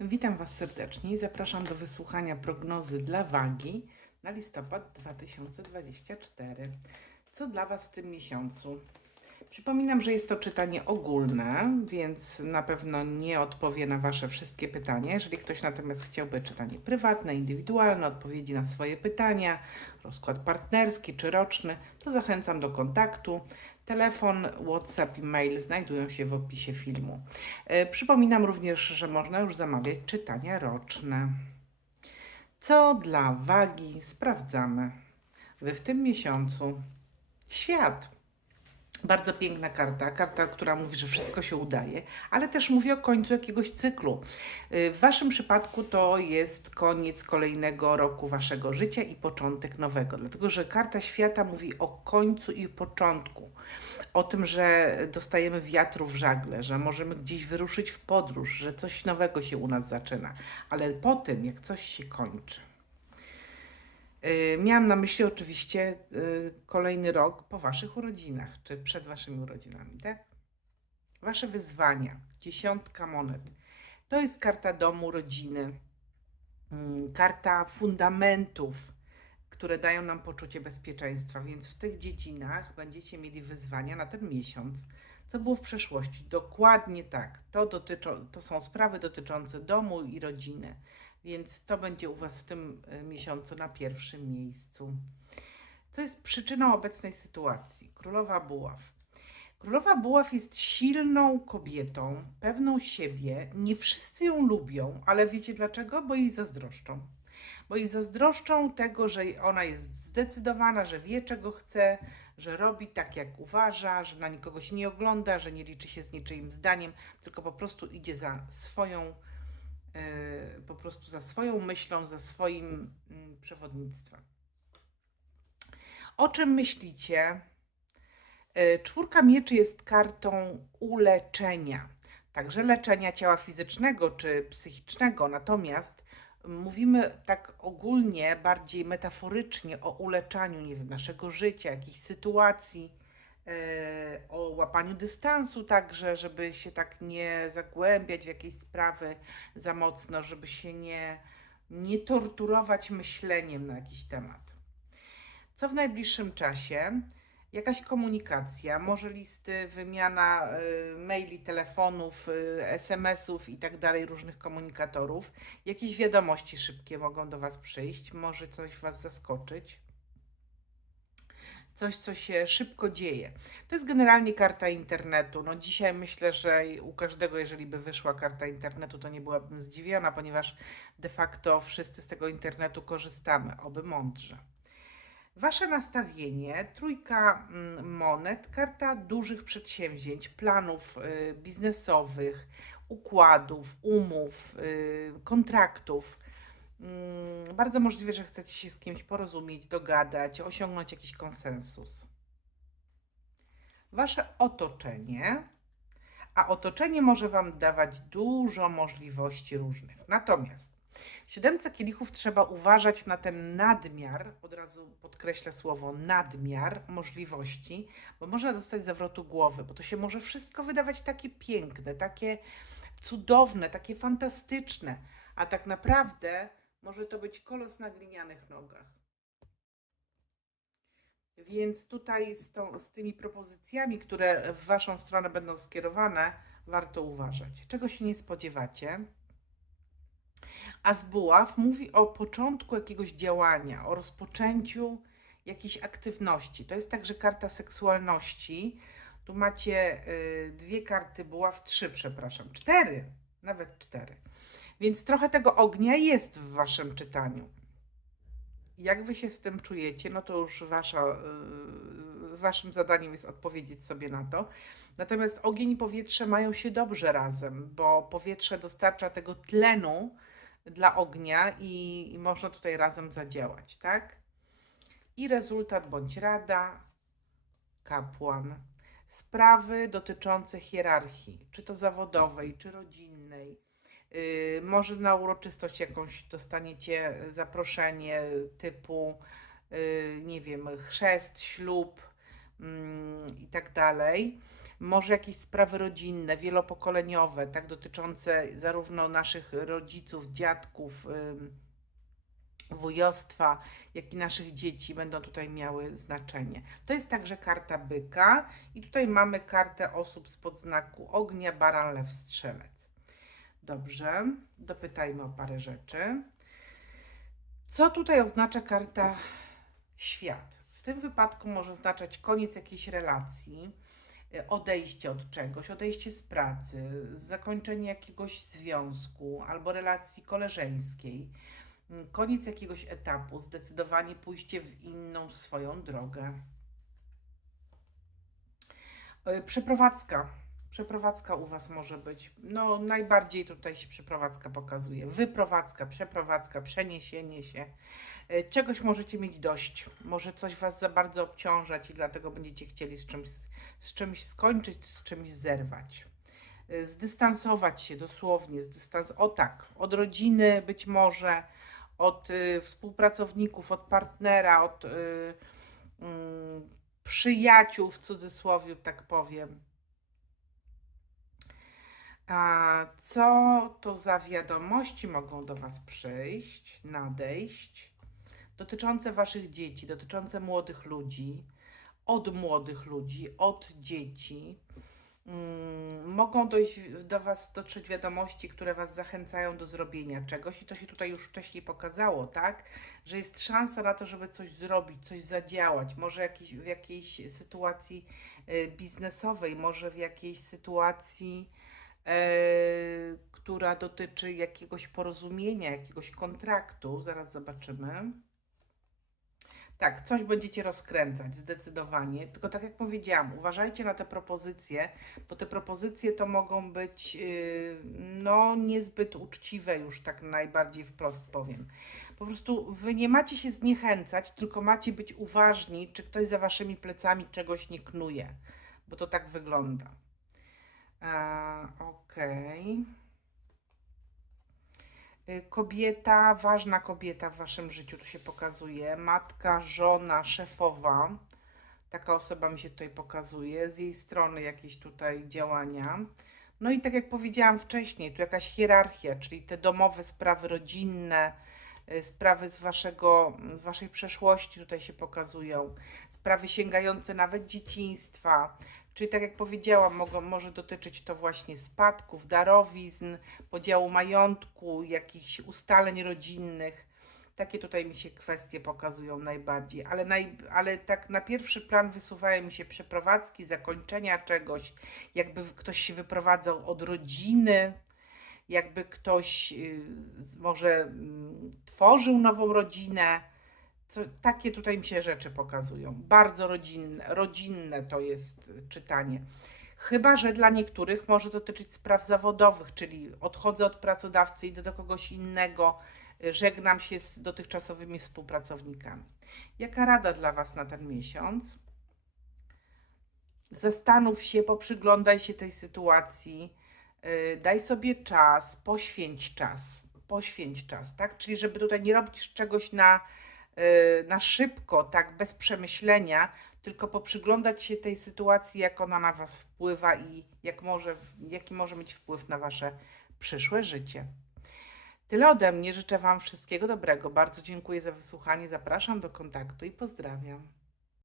Witam Was serdecznie i zapraszam do wysłuchania prognozy dla wagi na listopad 2024. Co dla Was w tym miesiącu? Przypominam, że jest to czytanie ogólne, więc na pewno nie odpowie na Wasze wszystkie pytania. Jeżeli ktoś natomiast chciałby czytanie prywatne, indywidualne, odpowiedzi na swoje pytania, rozkład partnerski czy roczny, to zachęcam do kontaktu. Telefon, WhatsApp i mail znajdują się w opisie filmu. E, Przypominam również, że można już zamawiać czytania roczne. Co dla wagi sprawdzamy? Wy w tym miesiącu. Świat. Bardzo piękna karta, karta, która mówi, że wszystko się udaje, ale też mówi o końcu jakiegoś cyklu. Y, W Waszym przypadku to jest koniec kolejnego roku Waszego życia i początek nowego, dlatego że karta świata mówi o końcu i początku. O tym, że dostajemy wiatru w żagle, że możemy gdzieś wyruszyć w podróż, że coś nowego się u nas zaczyna, ale po tym, jak coś się kończy. Y, Miałam na myśli oczywiście y, kolejny rok po Waszych urodzinach, czy przed Waszymi urodzinami, tak? Wasze wyzwania, dziesiątka monet. To jest karta domu, rodziny, mm, karta fundamentów, które dają nam poczucie bezpieczeństwa, więc w tych dziedzinach będziecie mieli wyzwania na ten miesiąc. Co było w przeszłości? Dokładnie tak. To, dotyczą, to są sprawy dotyczące domu i rodziny, więc to będzie u Was w tym y, miesiącu na pierwszym miejscu. Co jest przyczyną obecnej sytuacji? Królowa Buław. Królowa Buław jest silną kobietą, pewną siebie. Nie wszyscy ją lubią, ale wiecie dlaczego? Bo jej zazdroszczą. Bo jej zazdroszczą tego, że ona jest zdecydowana, że wie czego chce, że robi tak jak uważa, że na nikogo się nie ogląda, że nie liczy się z niczyim zdaniem, tylko po prostu idzie za swoją, po prostu za swoją myślą, za swoim mm, przewodnictwem. O czym myślicie? E, Czwórka mieczy jest kartą uleczenia, także leczenia ciała fizycznego czy psychicznego, natomiast mówimy tak ogólnie, bardziej metaforycznie o uleczaniu, nie wiem, naszego życia, jakichś sytuacji, o łapaniu dystansu także, żeby się tak nie zagłębiać w jakieś sprawy za mocno, żeby się nie, nie torturować myśleniem na jakiś temat. Co w najbliższym czasie? Jakaś komunikacja, może listy, wymiana y, maili, telefonów, y, SMS-ów i tak dalej, różnych komunikatorów. Jakieś wiadomości szybkie mogą do Was przyjść, może coś Was zaskoczyć. Coś, co się szybko dzieje. To jest generalnie karta internetu. No dzisiaj myślę, że u każdego, jeżeli by wyszła karta internetu, to nie byłabym zdziwiona, ponieważ de facto wszyscy z tego internetu korzystamy, oby mądrze. Wasze nastawienie, trójka mm, monet, karta dużych przedsięwzięć, planów y, biznesowych, układów, umów, y, kontraktów. Mm, Bardzo możliwe, że chcecie się z kimś porozumieć, dogadać, osiągnąć jakiś konsensus. Wasze otoczenie, a otoczenie może Wam dawać dużo możliwości różnych. Natomiast w siódemce kielichów trzeba uważać na ten nadmiar, od razu podkreślę słowo nadmiar możliwości, bo można dostać zawrotu głowy, bo to się może wszystko wydawać takie piękne, takie cudowne, takie fantastyczne, a tak naprawdę może to być kolos na glinianych nogach. Więc tutaj z, tą, z tymi propozycjami, które w Waszą stronę będą skierowane, warto uważać. Czego się nie spodziewacie? A z buław mówi o początku jakiegoś działania, o rozpoczęciu jakiejś aktywności. To jest także karta seksualności. Tu macie y, dwie karty buław, trzy, przepraszam, cztery, nawet cztery. Więc trochę tego ognia jest w waszym czytaniu. Jak wy się z tym czujecie, no to już wasza, y, waszym zadaniem jest odpowiedzieć sobie na to. Natomiast ogień i powietrze mają się dobrze razem, bo powietrze dostarcza tego tlenu, dla ognia i, i można tutaj razem zadziałać, tak? I rezultat bądź rada, kapłan. Sprawy dotyczące hierarchii, czy to zawodowej, czy rodzinnej. Yy, może na uroczystość jakąś dostaniecie zaproszenie typu, yy, nie wiem, chrzest, ślub mm, i tak dalej. może jakieś sprawy rodzinne, wielopokoleniowe, tak dotyczące zarówno naszych rodziców, dziadków, wujostwa, jak i naszych dzieci będą tutaj miały znaczenie. To jest także karta byka i tutaj mamy kartę osób spod znaku ognia, baran, lew, strzelec. Dobrze, dopytajmy o parę rzeczy. Co tutaj oznacza karta świat? W tym wypadku może oznaczać koniec jakiejś relacji, odejście od czegoś, odejście z pracy, zakończenie jakiegoś związku albo relacji koleżeńskiej, koniec jakiegoś etapu, zdecydowanie pójście w inną swoją drogę. Y, Przeprowadzka. Przeprowadzka u Was może być. No, najbardziej tutaj się przeprowadzka pokazuje. Wyprowadzka, przeprowadzka, przeniesienie się. Y, Czegoś możecie mieć dość. Może coś Was za bardzo obciążać i dlatego będziecie chcieli z czymś, z czymś skończyć, z czymś zerwać. Y, Zdystansować się dosłownie, zdystans o tak, od rodziny być może, od y, współpracowników, od partnera, od y, mm, przyjaciół w cudzysłowie, tak powiem. A co to za wiadomości mogą do Was przyjść, nadejść, dotyczące Waszych dzieci, dotyczące młodych ludzi, od młodych ludzi, od dzieci? Mm, mogą dojść do Was dotrzeć wiadomości, które Was zachęcają do zrobienia czegoś, i to się tutaj już wcześniej pokazało, tak? Że jest szansa na to, żeby coś zrobić, coś zadziałać, może jakiś, w jakiejś sytuacji y, biznesowej, może w jakiejś sytuacji e, która dotyczy jakiegoś porozumienia, jakiegoś kontraktu. Zaraz zobaczymy. Tak, coś będziecie rozkręcać, zdecydowanie. Tylko tak jak powiedziałam, uważajcie na te propozycje, bo te propozycje to mogą być yy, no niezbyt uczciwe już tak najbardziej wprost powiem. Po prostu wy nie macie się zniechęcać, tylko macie być uważni, czy ktoś za waszymi plecami czegoś nie knuje, bo to tak wygląda. Okej. Y, Kobieta, ważna kobieta w waszym życiu tu się pokazuje. Matka, żona, szefowa. Taka osoba mi się tutaj pokazuje. Z jej strony jakieś tutaj działania. No i tak jak powiedziałam wcześniej, tu jakaś hierarchia, czyli te domowe sprawy rodzinne, y, sprawy z, waszego, z waszej przeszłości tutaj się pokazują. Sprawy sięgające nawet dzieciństwa. Czyli tak jak powiedziałam, mogą, może dotyczyć to właśnie spadków, darowizn, podziału majątku, jakichś ustaleń rodzinnych. Takie tutaj mi się kwestie pokazują najbardziej, ale, naj, ale tak na pierwszy plan wysuwają mi się przeprowadzki, zakończenia czegoś, jakby ktoś się wyprowadzał od rodziny, jakby ktoś y, może mm, tworzył nową rodzinę. Co, takie tutaj mi się rzeczy pokazują. Bardzo rodzinne, rodzinne to jest y, czytanie. Chyba, że dla niektórych może dotyczyć spraw zawodowych, czyli odchodzę od pracodawcy, idę do kogoś innego, y, żegnam się z dotychczasowymi współpracownikami. Jaka rada dla Was na ten miesiąc? Zastanów się, poprzyglądaj się tej sytuacji, yy, daj sobie czas, poświęć czas, poświęć czas, tak? Czyli żeby tutaj nie robić czegoś na, na szybko, tak, bez przemyślenia, tylko poprzyglądać się tej sytuacji, jak ona na Was wpływa i jak może, jaki może mieć wpływ na Wasze przyszłe życie. Tyle ode mnie. Życzę Wam wszystkiego dobrego. Bardzo dziękuję za wysłuchanie. Zapraszam do kontaktu i pozdrawiam.